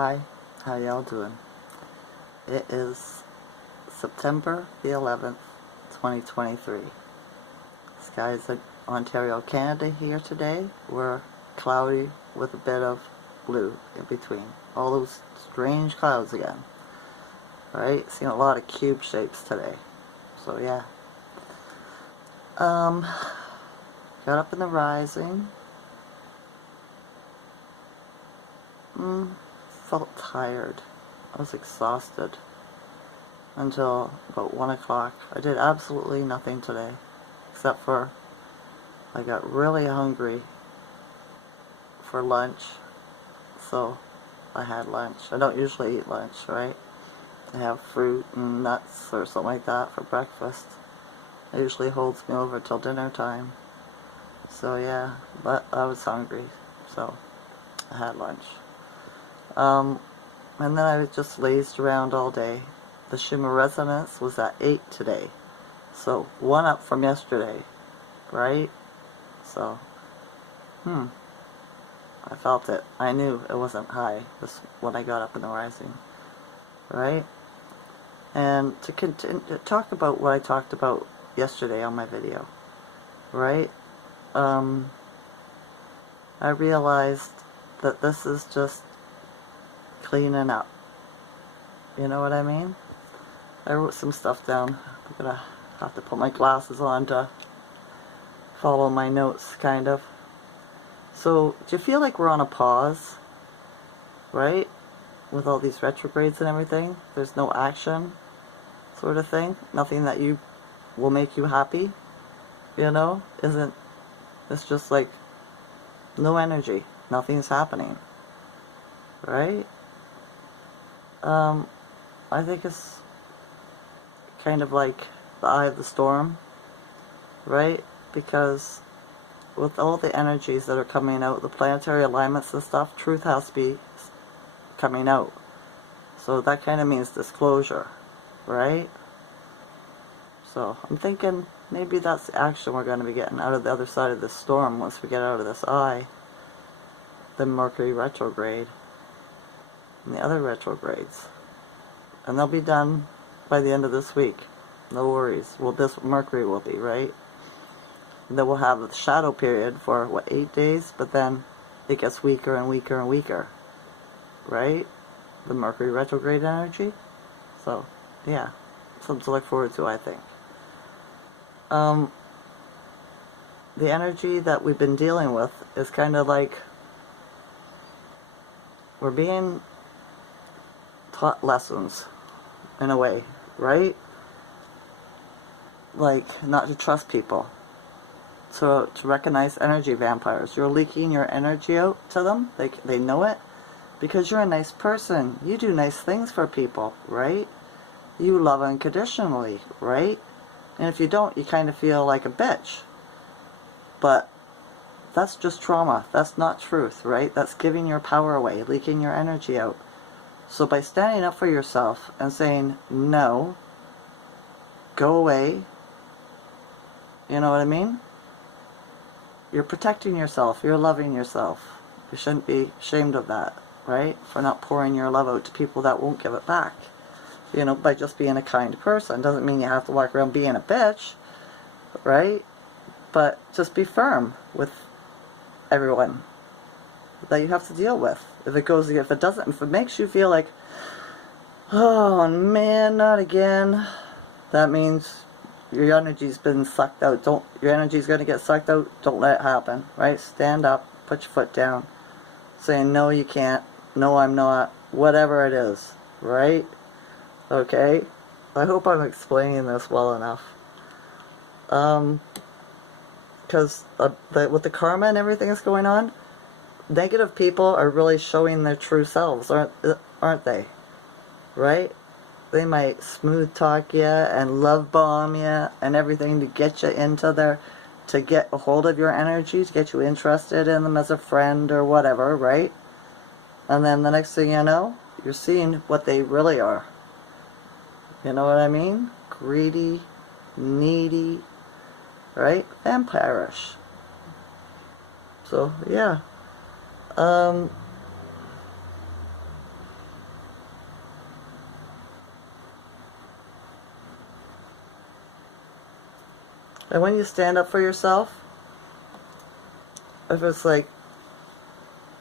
Hi, how y'all doing? It is September the 11th, 2023. Skies in Ontario, Canada here today. We're cloudy with a bit of blue in between. All those strange clouds again. Right? Seeing a lot of cube shapes today. So yeah. Got up in the rising. Felt tired. I was exhausted until about 1 o'clock. I did absolutely nothing today, except for I got really hungry for lunch, so I had lunch. I don't usually eat lunch, right? I have fruit and nuts or something like that for breakfast. It usually holds me over till dinner time. So yeah, but I was hungry, so I had lunch. And then I just lazed around all day. The Schumann resonance was at 8 today. So, 1 up from yesterday, right? So, I felt it. I knew it wasn't high when I got up in the rising, right? And to continue to talk about what I talked about yesterday on my video, right? I realized that this is just cleaning up. You know what I mean? I wrote some stuff down. I'm gonna have to put my glasses on to follow my notes, kind of. So, do you feel like we're on a pause? Right? With all these retrogrades and everything? There's no action, sort of thing? Nothing that will make you happy? You know? It's just like no energy. Nothing's happening. Right? I think it's kind of like the eye of the storm, right? Because with all the energies that are coming out, the planetary alignments and stuff, truth has to be coming out. So that kind of means disclosure, right? So I'm thinking maybe that's the action we're going to be getting out of the other side of this storm once we get out of this eye, the Mercury retrograde, and the other retrogrades. And they'll be done by the end of this week. No worries. Well, this Mercury will be, right? And then we'll have the shadow period for, 8 days? But then it gets weaker and weaker and weaker. Right? The Mercury retrograde energy. So, yeah. Something to look forward to, I think. The energy that we've been dealing with is kind of like we're being taught lessons, in a way, right? Like, not to trust people. To recognize energy vampires. You're leaking your energy out to them. They know it. Because you're a nice person. You do nice things for people, right? You love unconditionally, right? And if you don't, you kind of feel like a bitch. But that's just trauma. That's not truth, right? That's giving your power away, leaking your energy out. So by standing up for yourself and saying, no, go away, you know what I mean? You're protecting yourself. You're loving yourself. You shouldn't be ashamed of that, right? For not pouring your love out to people that won't give it back. You know, by just being a kind person. Doesn't mean you have to walk around being a bitch, right? But just be firm with everyone that you have to deal with. If it makes you feel like, oh man, not again, that means your energy's been sucked out. Your energy's going to get sucked out. Don't let it happen, right? Stand up, put your foot down, saying no, you can't, no, I'm not, whatever it is, right? Okay? I hope I'm explaining this well enough. Because with the karma and everything that's going on, negative people are really showing their true selves, aren't they? Right? They might smooth talk you and love bomb you and everything to get you to get a hold of your energy, to get you interested in them as a friend or whatever, right? And then the next thing you know, you're seeing what they really are. You know what I mean? Greedy, needy, right? Vampirish. So, yeah. And when you stand up for yourself, if it's like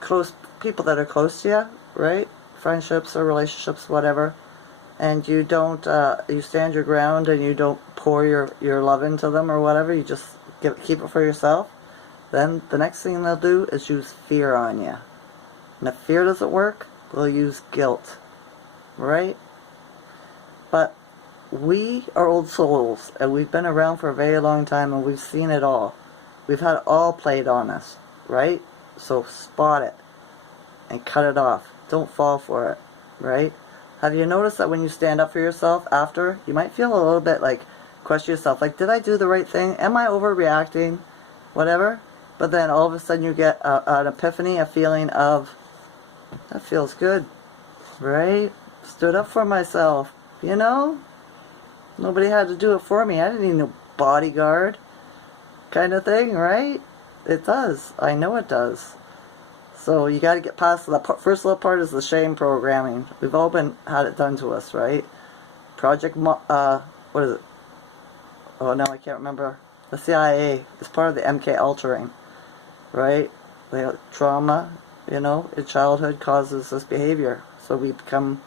close people that are close to you, right? Friendships or relationships, whatever, and you don't, you stand your ground and you don't pour your love into them or whatever, you just keep it for yourself, then the next thing they'll do is use fear on you. And if fear doesn't work, they'll use guilt, right? But we are old souls, and we've been around for a very long time, and we've seen it all. We've had it all played on us, right? So spot it and cut it off. Don't fall for it, right? Have you noticed that when you stand up for yourself after, you might feel a little bit like, question yourself, like, did I do the right thing? Am I overreacting? Whatever. But then all of a sudden you get an epiphany, a feeling of, that feels good, right? Stood up for myself, you know? Nobody had to do it for me. I didn't need no bodyguard kind of thing, right? It does. I know it does. So you got to get past the first little part is the shame programming. We've all had it done to us, right? What is it? Oh, no, I can't remember. The CIA is part of the MK Ultra, right? The trauma, you know, in childhood causes this behavior. So we become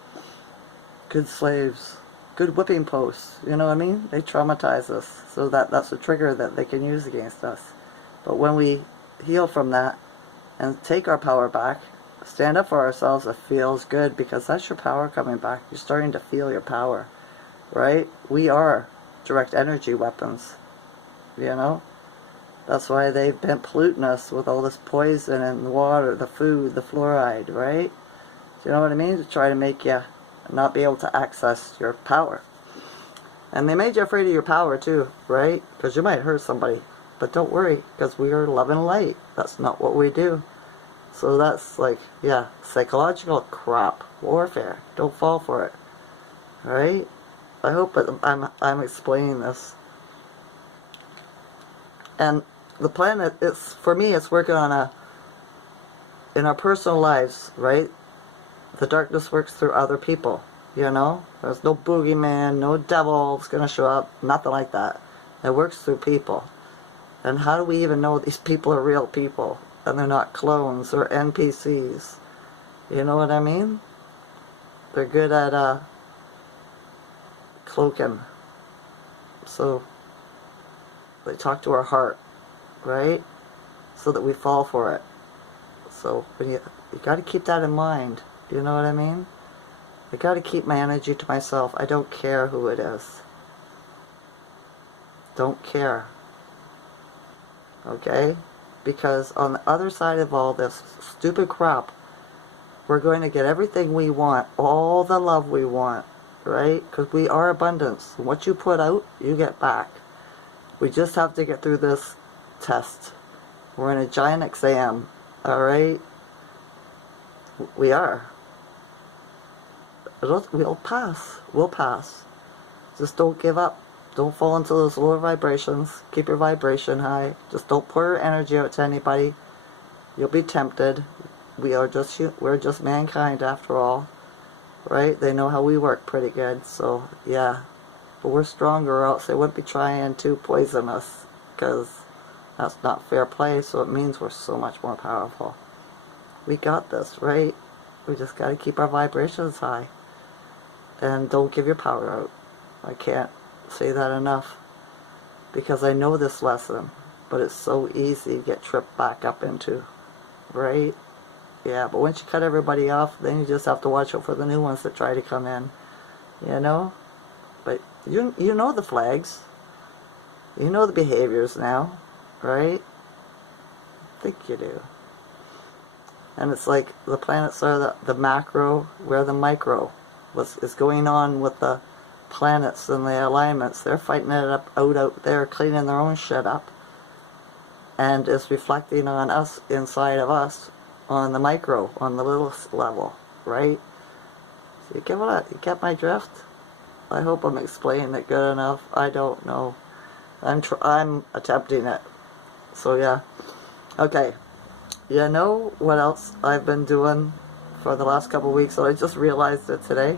good slaves, good whipping posts, you know what I mean? They traumatize us. So that's a trigger that they can use against us. But when we heal from that and take our power back, stand up for ourselves, it feels good because that's your power coming back. You're starting to feel your power, right? We are direct energy weapons, you know? That's why they've been polluting us with all this poison in the water, the food, the fluoride, right? Do you know what I mean? To try to make you not be able to access your power. And they made you afraid of your power too, right? Because you might hurt somebody. But don't worry, because we are love and light. That's not what we do. So that's like, yeah, psychological crap. Warfare. Don't fall for it. Right? I hope I'm explaining this. And the planet, for me, it's working on in our personal lives, right? The darkness works through other people, you know? There's no boogeyman, no devil's gonna show up, nothing like that. It works through people. And how do we even know these people are real people and they're not clones or NPCs? You know what I mean? They're good at cloaking. So they talk to our heart, right? So that we fall for it. So when you got to keep that in mind. Do you know what I mean? I got to keep my energy to myself. I don't care who it is. Don't care. Okay? Because on the other side of all this stupid crap, we're going to get everything we want, all the love we want, right? Because we are abundance. What you put out, you get back. We just have to get through this test. We're in a giant exam, alright? We are. We'll pass. We'll pass. Just don't give up. Don't fall into those lower vibrations. Keep your vibration high. Just don't pour your energy out to anybody. You'll be tempted. We're just mankind after all. Right? They know how we work pretty good. So, yeah. But we're stronger or else they wouldn't be trying to poison us. Because that's not fair play. So it means we're so much more powerful. We got this, right? We just got to keep our vibrations high. And don't give your power out. I can't say that enough. Because I know this lesson. But it's so easy to get tripped back up into. Right? Yeah, but once you cut everybody off, then you just have to watch out for the new ones that try to come in. You know? But you know the flags. You know the behaviors now. Right? I think you do. And it's like the planets are the macro, we're the micro. What is going on with the planets and the alignments? They're fighting it out there, cleaning their own shit up. And it's reflecting on us, inside of us, on the micro, on the littlest level, right? So you get my drift? I hope I'm explaining it good enough. I don't know. I'm attempting it. So yeah. Okay. You know what else I've been doing for the last couple of weeks? So I just realized it today.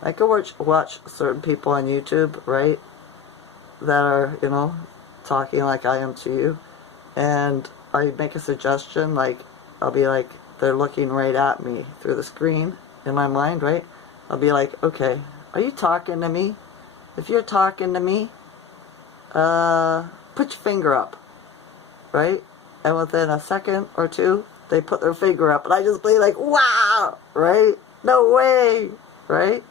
I could watch certain people on YouTube, right? That are, you know, talking like I am to you, and I make a suggestion, like, I'll be like, they're looking right at me through the screen in my mind, right? I'll be like, okay, are you talking to me? If you're talking to me, put your finger up, right? And within a second or two, they put their finger up, and I just be like, wow, right? No way, right?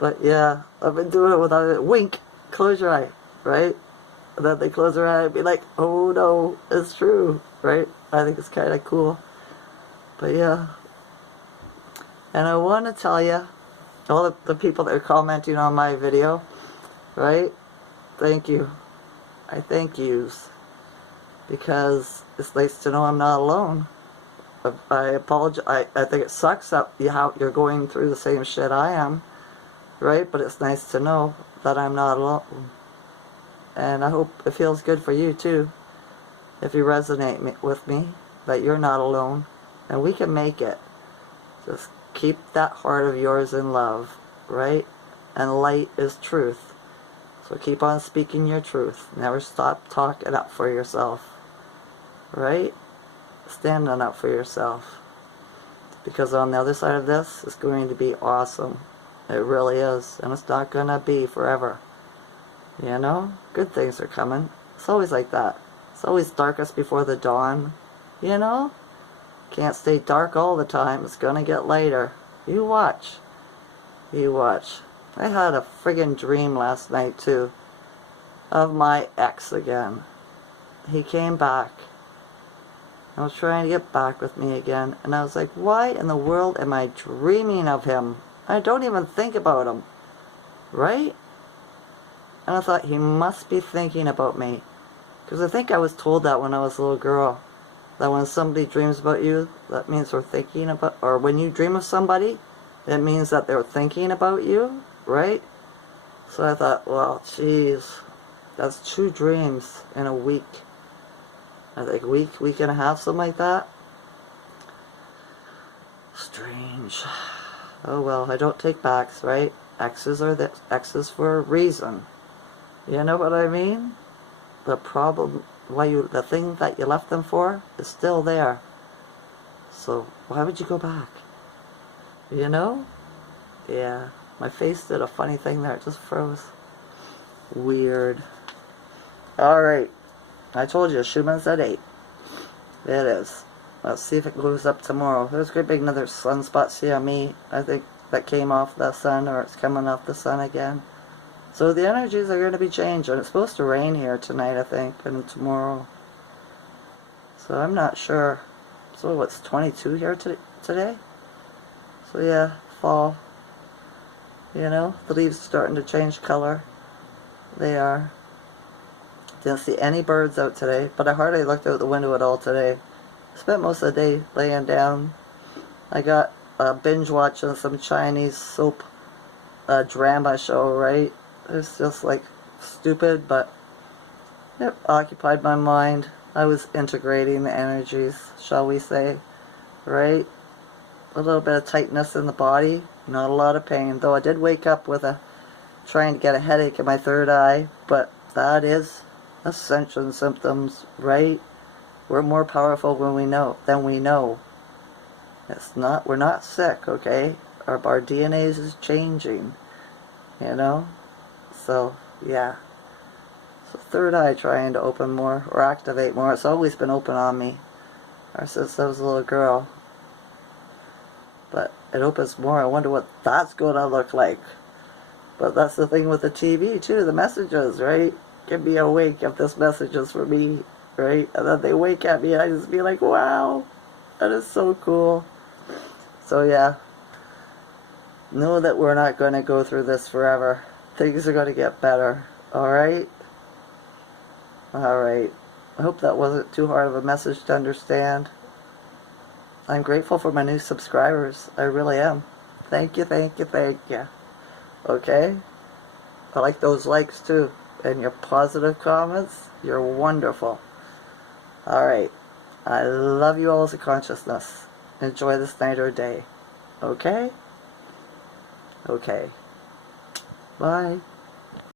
But yeah, I've been doing it without a wink, close your eye, right? And then they close their eye and be like, oh no, it's true, right? I think it's kind of cool. But yeah. And I want to tell you, all the people that are commenting on my video, right? Thank you. I thank yous. Because it's nice to know I'm not alone. I apologize. I think it sucks that you're going through the same shit I am, right? But it's nice to know that I'm not alone. And I hope it feels good for you too, if you resonate with me, that you're not alone. And we can make it. Just keep that heart of yours in love, right? And light is truth. So keep on speaking your truth. Never stop talking up for yourself, right? Standing up for yourself. Because on the other side of this, it's going to be awesome. It really is. And it's not going to be forever. You know? Good things are coming. It's always like that. It's always darkest before the dawn. You know? Can't stay dark all the time. It's going to get lighter. You watch. You watch. I had a friggin' dream last night, too. Of my ex again. He came back. I was trying to get back with me again. And I was like, why in the world am I dreaming of him? I don't even think about him. Right? And I thought, he must be thinking about me. Because I think I was told that when I was a little girl. That when somebody dreams about you, that means they're thinking about... Or when you dream of somebody, it means that they're thinking about you. Right? So I thought, well, jeez. That's 2 dreams in a week. I think week and a half, something like that. Strange. Oh well, I don't take backs, right? Exes are the exes for a reason. You know what I mean? The problem, the thing that you left them for is still there. So why would you go back? You know? Yeah. My face did a funny thing there. It just froze. Weird. Alright. I told you, Schumann's at 8. It is. Let's see if it goes up tomorrow. There's a great big another sunspot, see on me. I think that came off the sun, or it's coming off the sun again. So the energies are going to be changing. It's supposed to rain here tonight, I think, and tomorrow. So I'm not sure. So what's 22 here today? So yeah, fall. You know, the leaves are starting to change color. They are. Didn't see any birds out today, but I hardly looked out the window at all today. Spent most of the day laying down. I got binge watching some Chinese soap drama show, right? It's just like stupid, but it occupied my mind. I was integrating the energies, shall we say, right? A little bit of tightness in the body, not a lot of pain, though I did wake up with trying to get a headache in my third eye, but that is ascension symptoms, right? We're more powerful than we know. We're not sick, okay? Our DNA is changing, you know? So, yeah. So third eye trying to open more, or activate more. It's always been open on me, or since I was a little girl. But it opens more. I wonder what that's going to look like. But that's the thing with the TV, too. The messages, right? Give me awake if this message is for me, right? And then they wake at me and I just be like, wow, that is so cool. So yeah, know that we're not going to go through this forever. Things are going to get better, alright? Alright. I hope that wasn't too hard of a message to understand. I'm grateful for my new subscribers. I really am. Thank you, thank you, thank you. Okay? I like those likes too. And your positive comments. You're wonderful. Alright. I love you all as a consciousness. Enjoy this night or day. Okay? Okay. Bye.